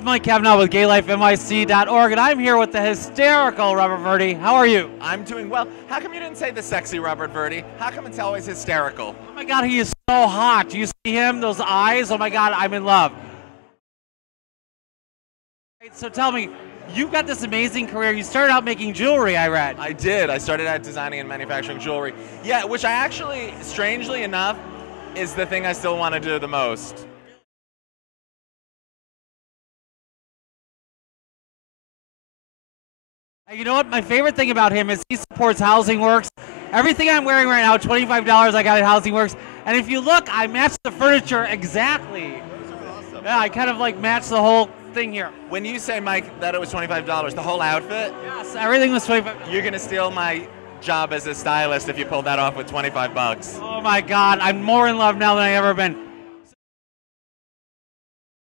is Mike Cavnaugh with GayLifeNYC.org, and I'm here with the hysterical Robert Verdi. How are you? I'm doing well. How come you didn't say the sexy Robert Verdi? How come it's always hysterical? Oh my God, he is so hot. Do you see him? Those eyes? Oh my God, I'm in love. So tell me, you've got this amazing career. You started out making jewelry, I read. I did. I started out designing and manufacturing jewelry. Yeah, which I actually, strangely enough, is the thing I still want to do the most. You know what? My favorite thing about him is he supports Housing Works. Everything I'm wearing right now, $25 I got at Housing Works. And if you look, I match the furniture exactly. Those are awesome. Yeah, I kind of like match the whole thing here. When you say, Mike, that it was $25, the whole outfit? Yes, everything was $25. You're going to steal my job as a stylist if you pull that off with 25 bucks. Oh my God, I'm more in love now than I've ever been.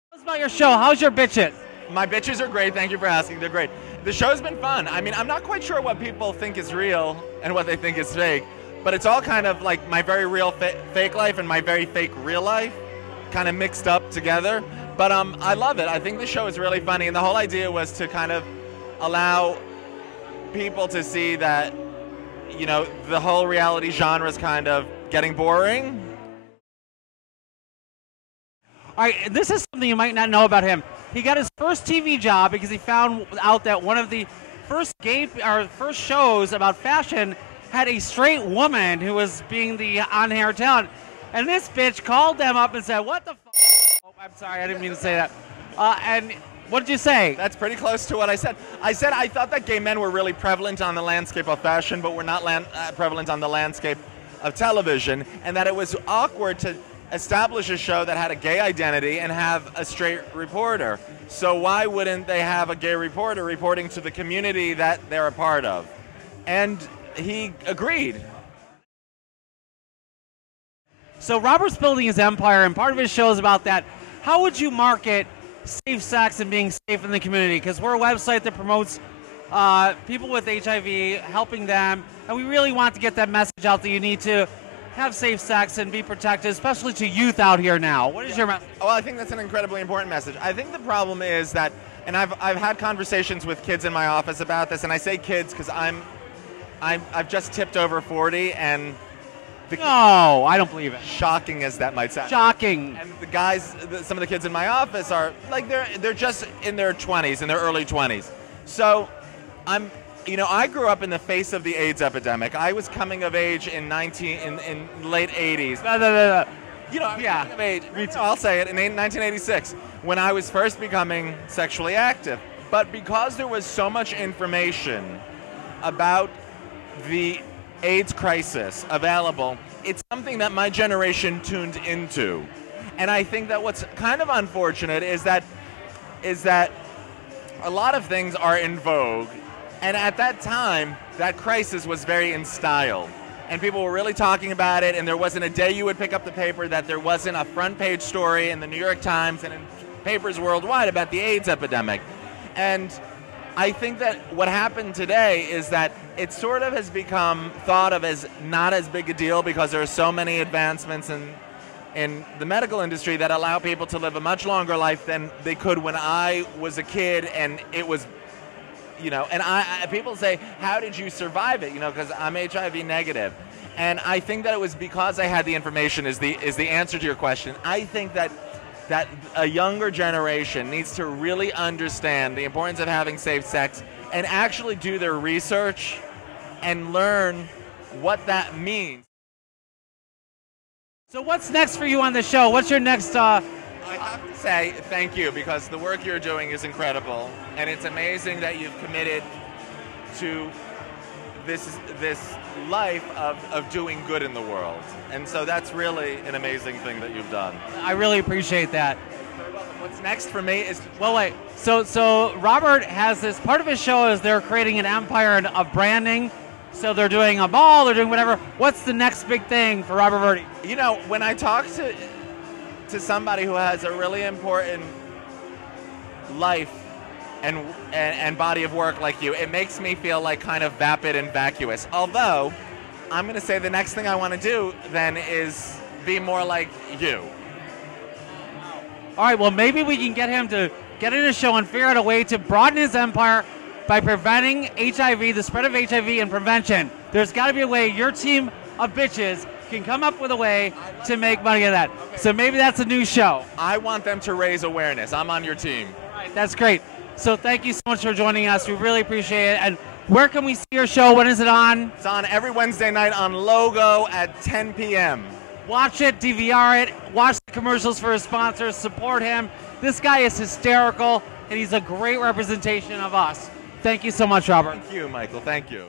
What's about your show? How's your bitches? My bitches are great. Thank you for asking. They're great. The show's been fun. I mean, I'm not quite sure what people think is real and what they think is fake, but it's all kind of like my very real fake life and my very fake real life kind of mixed up together. But I love it. I think the show is really funny, and the whole idea was to kind of allow people to see that, you know, the whole reality genre is kind of getting boring. All right, this is something you might not know about him. He got his first TV job because he found out that one of the first shows about fashion had a straight woman who was being the on-air talent. And this bitch called them up and said, "What the f?" Oh, I'm sorry, I didn't mean to say that. And what did you say? That's pretty close to what I said. I said I thought that gay men were really prevalent on the landscape of fashion, but were not prevalent on the landscape of television, and that it was awkward to establish a show that had a gay identity and have a straight reporter. So why wouldn't they have a gay reporter reporting to the community that they're a part of? And he agreed. So Robert's building his empire, and part of his show is about that. How would you market safe sex and being safe in the community? Because we're a website that promotes people with HIV, helping them, and we really want to get that message out that you need to have safe sex and be protected, especially to youth out here now. What is your message? Well, I think that's an incredibly important message. I think the problem is that, and I've had conversations with kids in my office about this, and I say kids because I've just tipped over 40, and no, I don't believe it. Shocking as that might sound. Shocking. And the guys, some of the kids in my office are like they're just in their 20s, in their early 20s. So I grew up in the face of the AIDS epidemic. I was coming of age in late 80s. Yeah. Of age, I'll say it, in 1986, when I was first becoming sexually active. But because there was so much information about the AIDS crisis available, it's something that my generation tuned into. And I think that what's kind of unfortunate is that a lot of things are in vogue. And at that time, that crisis was very in style. And people were really talking about it, and there wasn't a day you would pick up the paper that there wasn't a front page story in the New York Times and in papers worldwide about the AIDS epidemic. And I think that what happened today is that it sort of has become thought of as not as big a deal because there are so many advancements in the medical industry that allow people to live a much longer life than they could when I was a kid, and it was, and people say, how did you survive it? Because I'm HIV negative. And I think that it was because I had the information is the answer to your question. I think that a younger generation needs to really understand the importance of having safe sex and actually do their research and learn what that means. So what's next for you on the show? What's your next... I have to say thank you, because the work you're doing is incredible, and it's amazing that you've committed to this life of doing good in the world. And so that's really an amazing thing that you've done. I really appreciate that. What's next for me is... Well, wait. So Robert has this... Part of his show is they're creating an empire of branding. So they're doing a ball, they're doing whatever. What's the next big thing for Robert Verdi? When I talk to somebody who has a really important life and body of work like you, it makes me feel like kind of vapid and vacuous. Although, I'm going to say the next thing I want to do then is be more like you. All right, well, maybe we can get him to get in a show and figure out a way to broaden his empire by preventing HIV, the spread of HIV and prevention. There's got to be a way your team of bitches can come up with a way to make money of that. Okay. So maybe that's a new show. I want them to raise awareness. I'm on your team. All right, that's great. So thank you so much for joining us. We really appreciate it. And where can we see your show? When is it on? It's on every Wednesday night on Logo at 10 p.m. Watch it, DVR it, watch the commercials for his sponsors, support him. This guy is hysterical, and he's a great representation of us. Thank you so much, Robert. Thank you, Michael. Thank you.